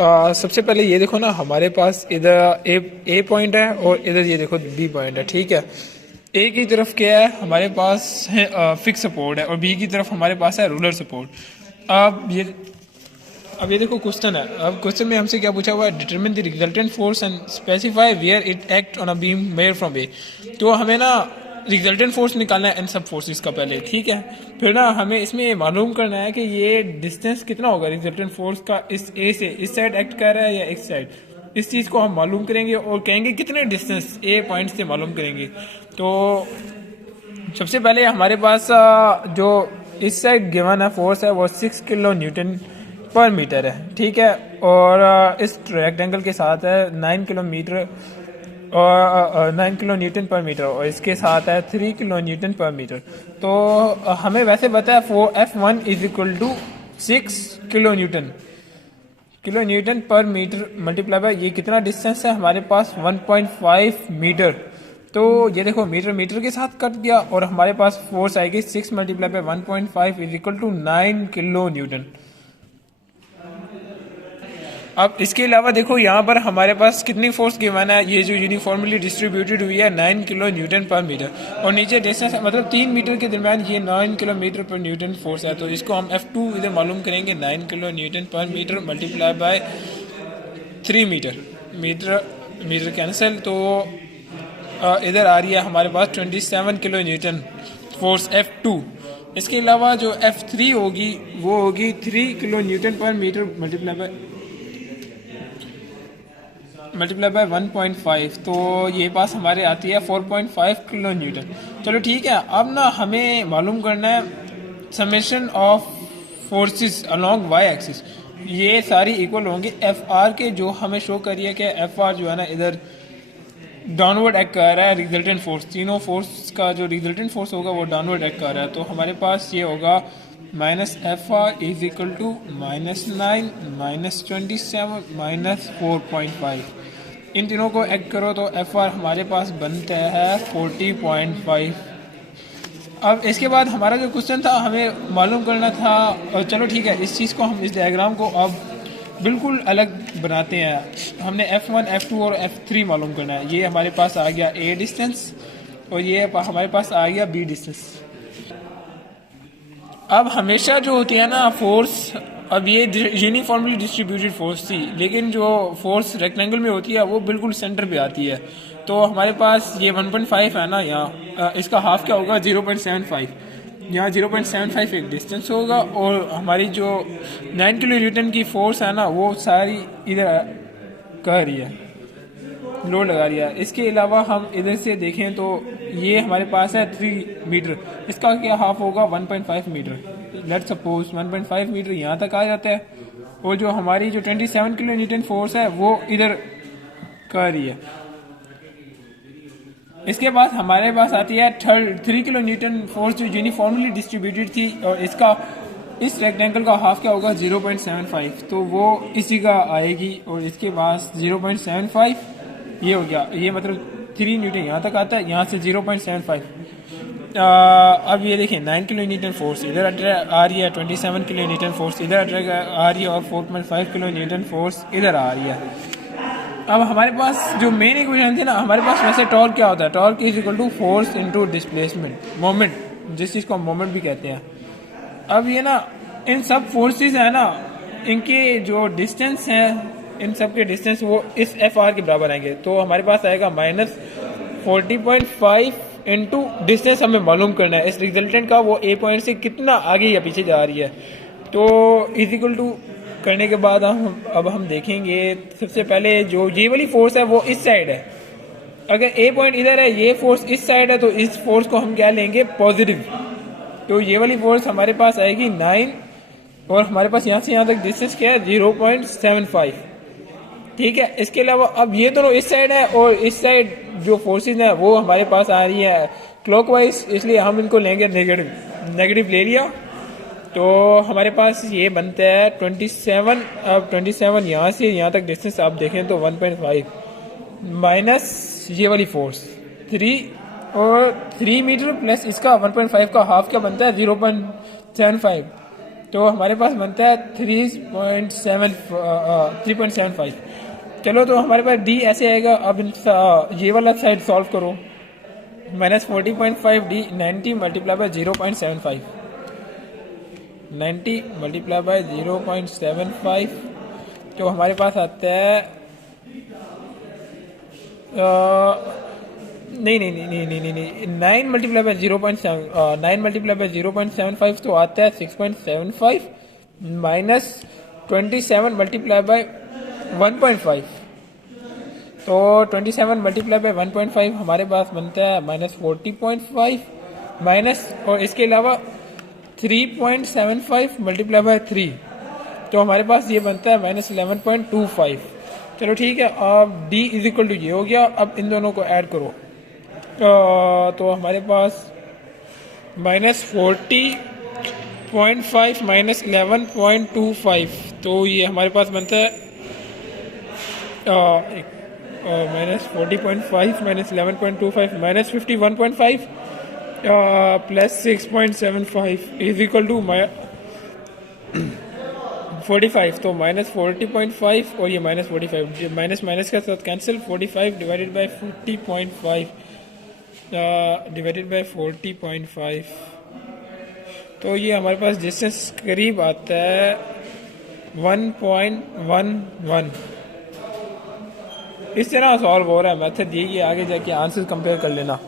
सबसे पहले ये देखो ना, हमारे पास इधर ए पॉइंट है और इधर ये देखो बी पॉइंट है, ठीक है। ए की तरफ क्या है, हमारे पास है फिक्स सपोर्ट है, और बी की तरफ हमारे पास है रूलर सपोर्ट। अब ये देखो क्वेश्चन है। अब क्वेश्चन में हमसे क्या पूछा हुआ है, determine the resultant force and specify where it act on a beam made from a. तो हमें ना रिजल्टेंट फोर्स निकालना है इन सब फोर्सेस का पहले, ठीक है। फिर ना हमें इसमें ये मालूम करना है कि ये डिस्टेंस कितना होगा रिजल्टेंट फोर्स का, इस ए से इस साइड एक्ट कर रहा है या इस साइड। इस चीज़ को हम मालूम करेंगे और कहेंगे कितने डिस्टेंस ए पॉइंट से मालूम करेंगे। तो सबसे पहले हमारे पास जो इस साइड गिवन है फोर्स है वो 6 किलो न्यूटन पर मीटर है, ठीक है। और इस रेक्टेंगल के साथ है 9 किलोमीटर और 9 किलो न्यूटन पर मीटर, और इसके साथ है 3 किलो न्यूटन पर मीटर। तो हमें वैसे पता है F1 is equal to 6 kilo newton पर मीटर मल्टीप्लाई बाय ये कितना डिस्टेंस है हमारे पास 1.5 मीटर। तो ये देखो मीटर मीटर के साथ कट गया और हमारे पास फोर्स आएगी 6 multiply by 1.5 is equal to 9 kilo newton. अब इसके अलावा देखो यहाँ पर हमारे पास कितनी फोर्स गिवन है, ये जो यूनिफॉर्मली डिस्ट्रीब्यूटेड हुई है 9 किलो न्यूटन पर मीटर, और नीचे डिस्टेंस मतलब 3 मीटर के दरमियान ये 9 किलोमीटर पर न्यूटन फोर्स है। तो इसको हम F2 इधर मालूम करेंगे 9 किलो न्यूटन पर meter multiply by 3 meter cancel. तो इधर आ रही है हमारे पास 27 किलो न्यूटन फोर्स F2। इसके अलावा जो F3 होगी वो होगी 3 किलो न्यूटन पर मीटर मल्टीप्लाई बाय 1.5। तो ये पास हमारे आती है 4.5 किलो न्यूटन। चलो ठीक है, अब ना हमें मालूम करना है summation of forces along Y axis. ये सारी इक्वल होंगी Fr के, जो हमें शो करिए कि Fr जो है ना इधर डाउनवर्ड एक्ट कर रहा है रिजल्टेंट फोर्स, तीनों फोर्स का जो रिजल्टेंट फोर्स होगा वो डाउनवर्ड एक्ट कर रहा है। तो हमारे पास ये होगा -Fr इज इक्वल टू -9 -27 -4.5। इन तीनों को एक्ट करो तो Fr हमारे पास बनता है 40.5। अब इसके बाद हमारा जो क्वेश्चन था हमें मालूम करना था, और चलो ठीक है इस चीज़ को हम इस डायग्राम को अब बिल्कुल अलग बनाते हैं। हमने F1 F2 और F3 मालूम करना है। ये हमारे पास आ गया A डिस्टेंस और ये हमारे पास आ गया B डिस्टेंस। अब हमेशा जो होती है ना फोर्स, अब ये यूनिफॉर्मली डिस्ट्रीब्यूटेड फोर्स थी, लेकिन जो फोर्स रेक्टेंगल में होती है वो बिल्कुल सेंटर पे आती है। तो हमारे पास ये 1.5 है ना, यहाँ इसका हाफ क्या होगा 0.75, यहाँ 0.75 एक डिस्टेंस होगा, और हमारी जो 9 किलो न्यूटन की फोर्स है ना वो सारी इधर कर रही है, लोड लगा रही है। इसके अलावा हम इधर से देखें तो ये हमारे पास है 3 मीटर, इसका क्या हाफ होगा 1.5 मीटर। लेट्स सपोज 1.5 मीटर यहाँ तक आ जाता है, और जो हमारी जो 27 किलो न्यूटन फोर्स है वो इधर कर रही है। इसके बाद हमारे पास आती है 3 किलो न्यूटन फोर्स जो यूनिफॉर्मली डिस्ट्रीब्यूटेड थी, और इसका इस रेक्टेंगल का हाफ क्या होगा 0.75, तो वो इसी का आएगी। और इसके पास 0.75 ये हो गया, ये मतलब 3 न्यूटन यहाँ तक आता है, यहाँ से 0.75। अब ये देखिए 9 किलो न्यूटन फोर्स इधर आ रही है, 27 किलो न्यूटन फोर्स इधर आ रही है, और 4.5 किलो न्यूटन फोर्स इधर आ रही है। अब हमारे पास जो मेन इक्वेशन थी ना, हमारे पास वैसे टॉर्क क्या होता है, torque is equal to force into displacement, moment, जिस चीज़ को हम मोमेंट भी कहते हैं। अब ये ना इन सब फोर्सेस है ना, इनके जो डिस्टेंस है, इन सब के डिस्टेंस वो इस Fr के बराबर आएंगे। तो हमारे पास आएगा -40.5 इंटू डिस्टेंस हमें मालूम करना है इस रिजल्टेंट का, वो A पॉइंट से कितना आगे या पीछे जा रही है। तो इज इक्वल टू करने के बाद अब हम देखेंगे सबसे पहले जो ये वाली फोर्स है वो इस साइड है। अगर A पॉइंट इधर है, ये फोर्स इस साइड है, तो इस फोर्स को हम क्या लेंगे पॉजिटिव। तो ये वाली फोर्स हमारे पास आएगी 9, और हमारे पास यहाँ से यहाँ तक डिस्टेंस क्या है 0.75, ठीक है। इसके अलावा अब ये दोनों इस साइड है, और इस साइड जो फोर्सेस है वो हमारे पास आ रही है क्लॉकवाइज, इसलिए हम इनको लेंगे नेगेटिव ले लिया। तो हमारे पास ये बनता है 27। अब 27 यहाँ से यहाँ तक डिस्टेंस आप देखें तो 1.5 माइनस ये वाली फोर्स 3, और 3 मीटर प्लस इसका 1.5 का हाफ क्या बनता है 0.75। तो हमारे पास बनता है 3.75। चलो तो हमारे पास डी ऐसे आएगा। अब ये वाला साइड सॉल्व करो। -40.5 D 90 multiply by 0.75, 90 multiply by 0.75 तो हमारे पास आता है नहीं नहीं नहीं नहीं नहीं नहीं 9 मल्टीप्लाई बाय 0.75 तो आता है 6.75 -27 मल्टीप्लाई बाय 1.5 तो 27 मल्टीप्लाई बाय 1.5 हमारे पास बनता है -40.5 माइनस और इसके अलावा 3.75 मल्टीप्लाई बाय 3 तो हमारे पास ये बनता है -11.25। चलो ठीक है, अब d इज इक्वल टू ये हो गया। अब इन दोनों को ऐड करो तो हमारे पास -40.5 -11.25 तो ये हमारे पास बनता है -40.5 -11.25 -51.5 प्लस 6.75 इज इक्वल टू 45। तो -40.5 और ये -45 माइनस माइनस के साथ cancel. 45 divided by 40.5 divided by 40.5 तो ये हमारे पास डिस्टेंस करीब आता है 1.11। इस तरह सॉल्व हो रहा है मेथड यही है। आगे जाके आंसर कंपेयर कर लेना।